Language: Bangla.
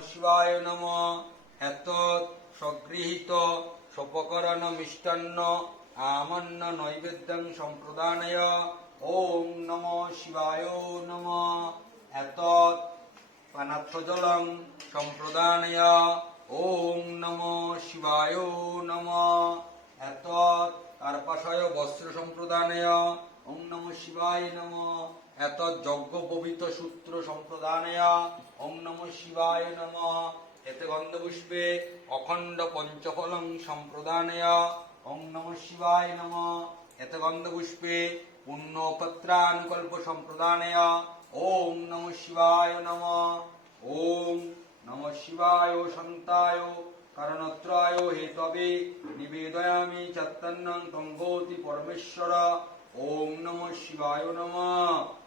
শিবায় নমঃ। এতৎ সগৃহীত সোপকরণ মিষ্টান্ন আমন্ন নৈবেদ্যং সম্প্রদানয়। ওম নমঃ শিবায় নমঃ। এতৎ পানার্থজলং সম্প্রদানয়। ওম নমঃ শিবায় নমঃ। এতৎ কার্পাসায় বস্ত্র সম্প্রদানয়। ওম নমঃ শিবায় নমঃ। এতৎ যজ্ঞোপবীত সূত্র সম্প্রদানয়। ওম নমঃ শিবায় নমঃ। এতে গন্ধপুষ্পে অখণ্ড পঞ্চফলং সম্প্রদানয়। ওম নমঃ শিবায় নমঃ। এতে গন্ধপুষ্পে পুণ্যপত্রানুকল্প সম্প্রদানয়। ওম নমঃ শিবায় নমঃ। ওম নমঃ শিবায় শান্তায় কারণত্রায় হেতবে নিবেদয়ামি চৈতন্যং তং ভূতি পরমেশ্বর। ওম নমঃ শিবায় নমঃ।